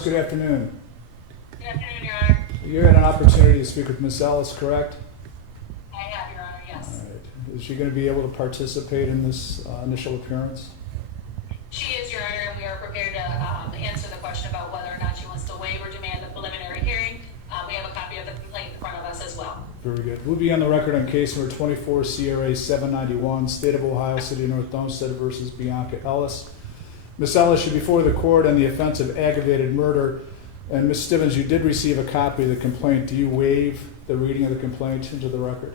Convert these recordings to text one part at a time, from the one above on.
Stibbins, good afternoon. Good afternoon, Your Honor. You had an opportunity to speak with Ms. Ellis, correct? I have, Your Honor, yes. All right. Is she going to be able to participate in this initial appearance? She is, Your Honor, and we are prepared to answer the question about whether or not she wants to waive or demand a preliminary hearing. We have a copy of the complaint in front of us as well. Very good. We'll be on the record on case number 24 CRA 791, State of Ohio, City of North Olmsted versus Bianca Ellis. Ms. Ellis, you're before the court on the offense of aggravated murder. And Ms. Stibbins, you did receive a copy of the complaint. Do you waive the reading of the complaint into the record?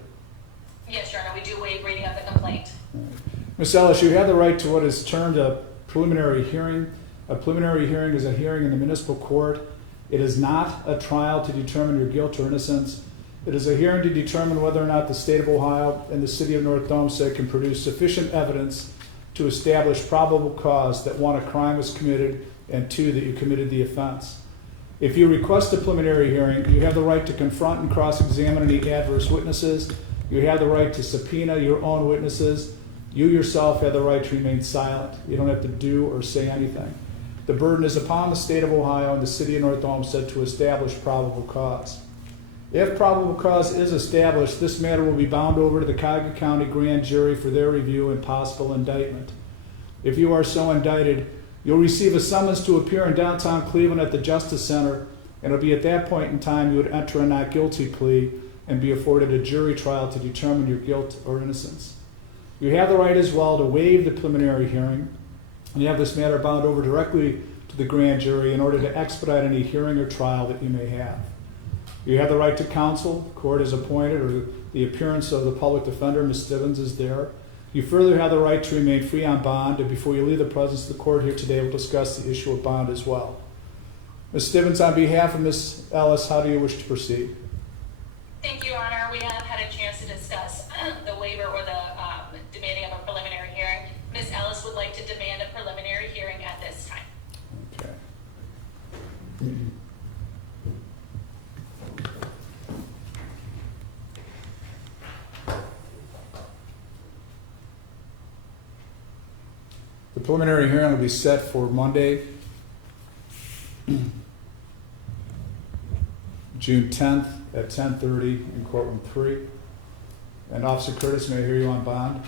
Yes, Your Honor, we do waive reading of the complaint. Ms. Ellis, you have the right to what is termed a preliminary hearing. A preliminary hearing is a hearing in the municipal court. It is not a trial to determine your guilt or innocence. It is a hearing to determine whether or not the state of Ohio and the city of North Olmsted can produce sufficient evidence to establish probable cause that one, a crime was committed, and two, that you committed the offense. If you request a preliminary hearing, you have the right to confront and cross-examine any adverse witnesses. You have the right to subpoena your own witnesses. You yourself have the right to remain silent. You don't have to do or say anything. The burden is upon the state of Ohio and the city of North Olmsted to establish probable cause. If probable cause is established, this matter will be bound over to the Cuyahoga County Grand Jury for their review and possible indictment. If you are so indicted, you'll receive a summons to appear in downtown Cleveland at the Justice Center, and it'll be at that point in time you would enter a not guilty plea and be afforded a jury trial to determine your guilt or innocence. You have the right as well to waive the preliminary hearing, and you have this matter bound over directly to the grand jury in order to expedite any hearing or trial that you may have. You have the right to counsel. The court is appointed, or the appearance of the public defender, Ms. Stibbins, is there. You further have the right to remain free on bond, and before you leave the presence of the court here today, we'll discuss the issue of bond as well. Ms. Stibbins, on behalf of Ms. Ellis, how do you wish to proceed? Thank you, Your Honor. We have had a chance to discuss the waiver or the demanding of a preliminary hearing. Ms. Ellis would like to demand a preliminary hearing at this time. Okay. The preliminary hearing will be set for Monday, June 10th at 10:30 in courtroom 3. And Officer Curtis, may I hear you on bond?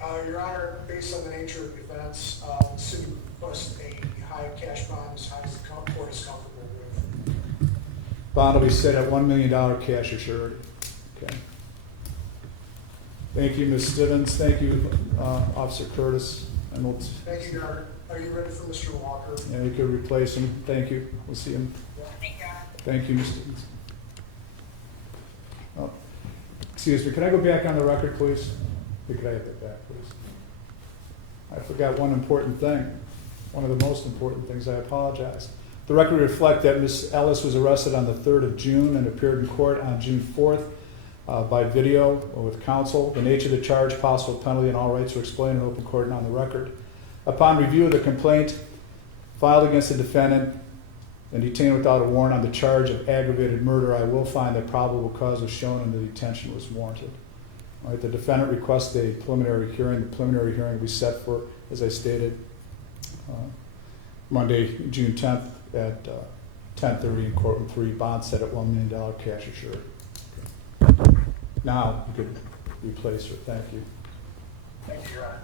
Your Honor, based on the nature of the offense, the city requests a high cash bond as high as the court is comfortable with. Bond will be set at $1 million cash assured. Okay. Thank you, Ms. Stibbins. Thank you, Officer Curtis. And we'll Thank you, Your Honor. Are you ready for Mr. Walker? yeah, you could replace him. Thank you. We'll see him. Thank you, Your Honor. Thank you, Ms. Stibbins. Oh, excuse me, can I go back on the record, please? Could I have that back, please? I forgot one important thing. One of the most important things. I apologize. The record reflects that Ms. Ellis was arrested on the 3rd of June and appeared in court on June 4th by video or with counsel. The nature of the charge, possible penalty, and all rights were explained in open court and on the record. Upon review of the complaint filed against the defendant and detained without a warrant on the charge of aggravated murder, I will find that probable cause was shown and the detention was warranted. All right, the defendant requests a preliminary hearing. The preliminary hearing will be set for, as I stated, Monday, June 10th at 10:30 in courtroom 3. Bond set at $1 million cash assured. Okay. Now you could replace her. Thank you. Thank you, Your Honor.